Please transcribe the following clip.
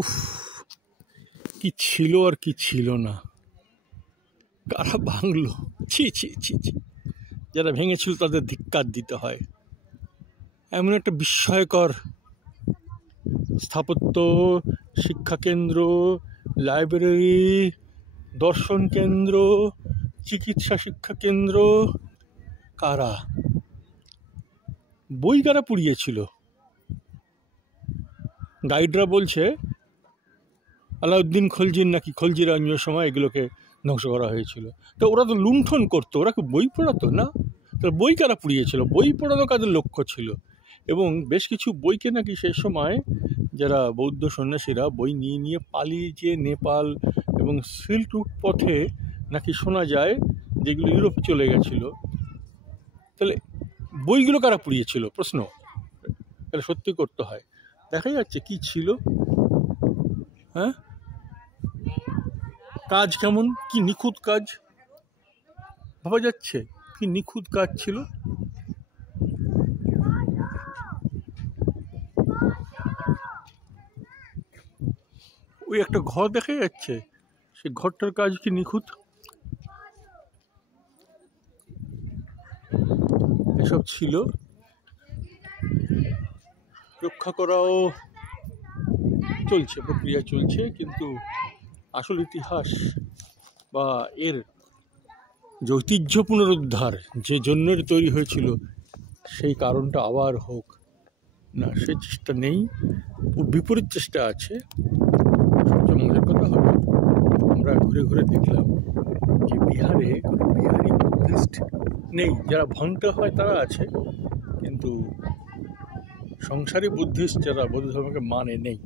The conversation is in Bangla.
উফ, কি ছিল আর কি ছিল না, কারা ভাঙলো, ছি ছি ছি ছি, যারা ভেঙেছিল তাদের ধিক্কার দিতে হয়। এমন একটা বিস্ময়কর স্থাপত্য, শিক্ষাকেন্দ্র, লাইব্রেরি, দর্শন কেন্দ্র, চিকিৎসা শিক্ষা কেন্দ্র, কারা বই কারা পুড়িয়েছিল? গাইডরা বলছে আলাউদ্দিন খলজির নাকি খলজি রাজ্যের সময় এগুলোকে ধ্বংস করা হয়েছিল। তো ওরা তো লুণ্ঠন করতো, ওরা কি বই পড়াতো না? তো বই কারা পুড়িয়েছিল? বই পড়ানো কাদের লক্ষ্য ছিল। এবং বেশ কিছু বইকে নাকি সেই সময় যারা বৌদ্ধ সন্ন্যাসীরা বই নিয়ে নিয়ে পালিয়ে যে নেপাল এবং সিল্ক রুট পথে নাকি শোনা যায় যেগুলো ইউরোপে চলে গেছিল। তাহলে বইগুলো কারা পুড়িয়েছিল প্রশ্ন, তাহলে সত্যি করতে হয়। দেখা যাচ্ছে কি ছিল, হ্যাঁ, কাজ কেমন, কি নিখুঁত কাজ, ভাবা যাচ্ছে কি নিখুঁত কাজ ছিল। ওই একটা ঘর দেখা যাচ্ছে, সেই ঘরটার কাজ কি নিখুঁত। এসব ছিল, রক্ষা করাও চলছে, প্রক্রিয়া চলছে, কিন্তু আসল ইতিহাস বা এর যে ঐতিহ্য পুনরুদ্ধার যে জন্য তৈরি হয়েছিল সেই কারণটা আবার হোক না, সেই চেষ্টা নেই, বিপরীত চেষ্টা আছে। সবচেয়ে মজার কথা হলো আমরা ঘুরে ঘুরে দেখলাম যে বিহারে কোনো বিহারি বুদ্ধিস্ট নেই। যারা ভাঙতে হয় তারা আছে, কিন্তু সংসারী বুদ্ধিস্ট যারা বৌদ্ধ ধর্মকে মানে নেই।